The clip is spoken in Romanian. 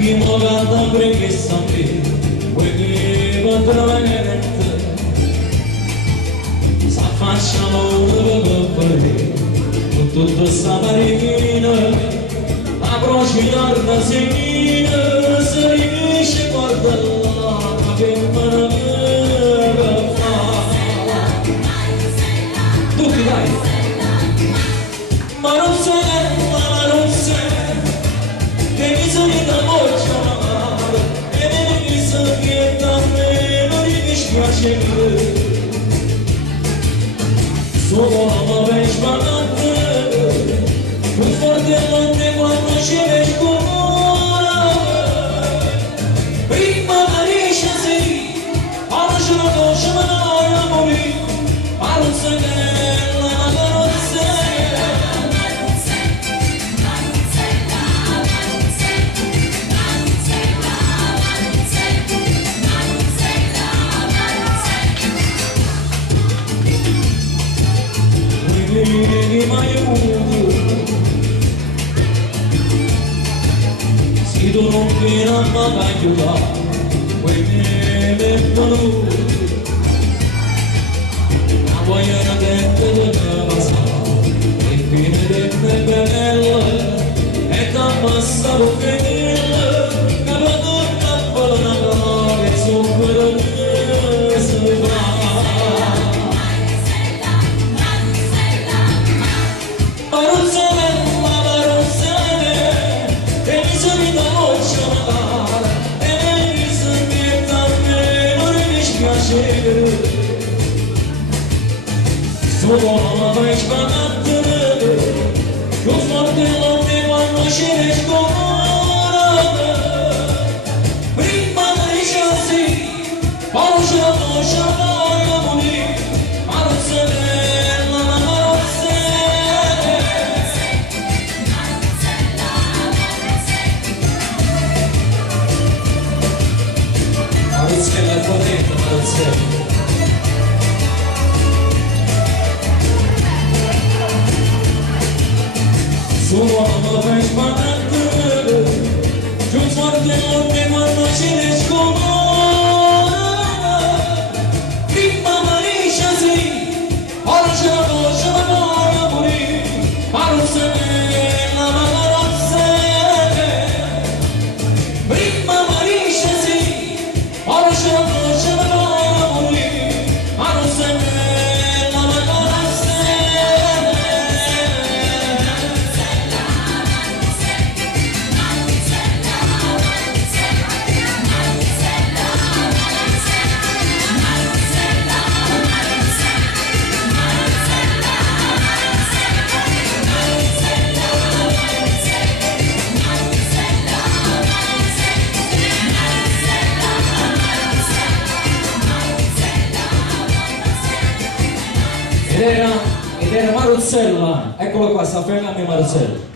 Chi mo canta perché sapete, perché veramente s'affacciano per con tutta sta marina, la croce d'arda segna, si riesce a guardare che meraviglia fa. Tutti dai! Ma non sei, che mi sono da voce amare, e mi sono che da me non mi dispiace più. Solo la mia sbagliata, più forte monte quando ci vedi cuore. Prima Marisha sei, alla giornata ci vai a morire, ma non sei bella, ma non sei. Mai avuto se tu non vieni a mi aiutare poi mi mettono la voglia dentro di me passare e fine dentro bella e da passato finire che la torna per una cosa che sono per me si fa. Solo la mia sbagliata, più forte monte quando ci vedi cuore. Prima mi dici, poi ci vai a morire, ma non sei bella, ma non sei. Ma non sei la tua dentro, ma non sei. Solo la mia sbagliata, più forte monte quando ci vedi cuore. Prima Marisha sei, ora ce la vai a morire, ma non sei bella, ma non sei. Prima Marisha sei, ora ce la vai a morire, ma non sei bella, ma non sei. Ed era Maruzzella, eccolo qua, sta fermando Maruzzella.